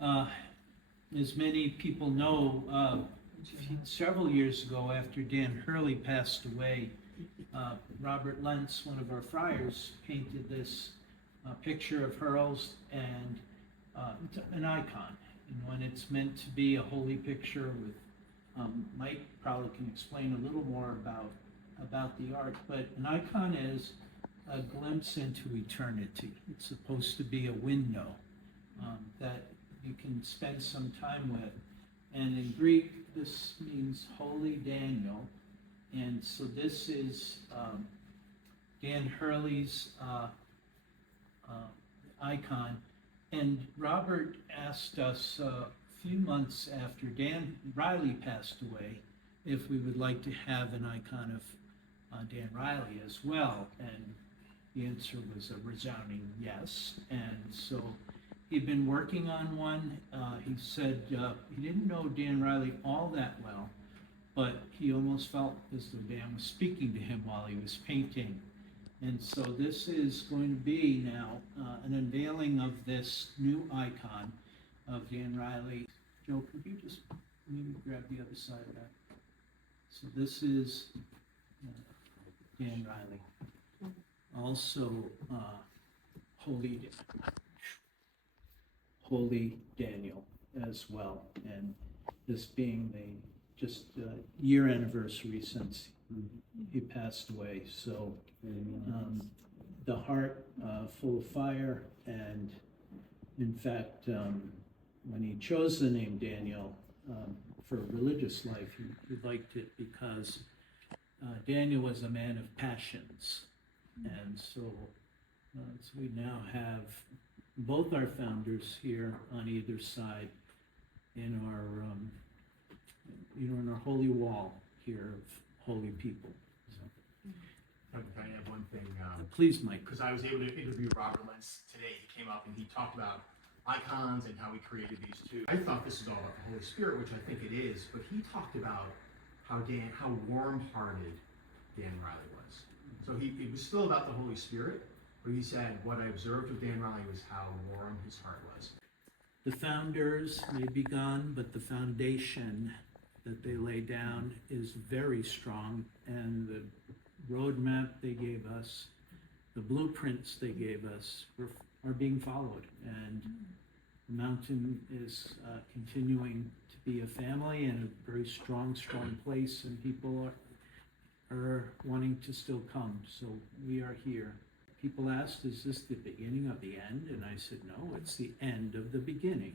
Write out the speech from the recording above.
Uh, As many people know, several years ago, after Dan Hurley passed away, Robert Lentz, one of our friars, painted this picture of Hurl's and an icon. And when it's meant to be a holy picture with, Mike probably can explain a little more about the art, but an icon is a glimpse into eternity. It's supposed to be a window that you can spend some time with. And in Greek, this means Holy Daniel. And so this is Dan Hurley's icon. And Robert asked us a few months after Dan Riley passed away if we would like to have an icon of Dan Riley as well. And the answer was a resounding yes. And so he'd been working on one. He said he didn't know Dan Riley all that well, but he almost felt as though Dan was speaking to him while he was painting. And so this is going to be now an unveiling of this new icon of Dan Riley. Joe, could you just maybe grab the other side of that? So this is Dan Riley. Also Holy Daniel as well, and this being the just year anniversary since he passed away. So the heart full of fire, and in fact, when he chose the name Daniel for religious life, he liked it because Daniel was a man of passions, and so we now have both our founders here on either side in our in our holy wall here of holy people. So, Can I add one thing? please, Mike. Because I was able to interview Robert Lentz today. He came up and he talked about icons and how he created these two. I thought this was all about the Holy Spirit, which I think it is, but he talked about how warm-hearted Dan Riley was. So it was still about the Holy Spirit, but he said what I observed with Dan Riley was how warm his heart was. The founders may be gone, but the foundation that they lay down is very strong, and the roadmap they gave us, the blueprints they gave us, are being followed. And the mountain is continuing to be a family and a very strong place, and people are wanting to still come. So we are here. People asked, is this the beginning of the end? And I said, no, it's the end of the beginning.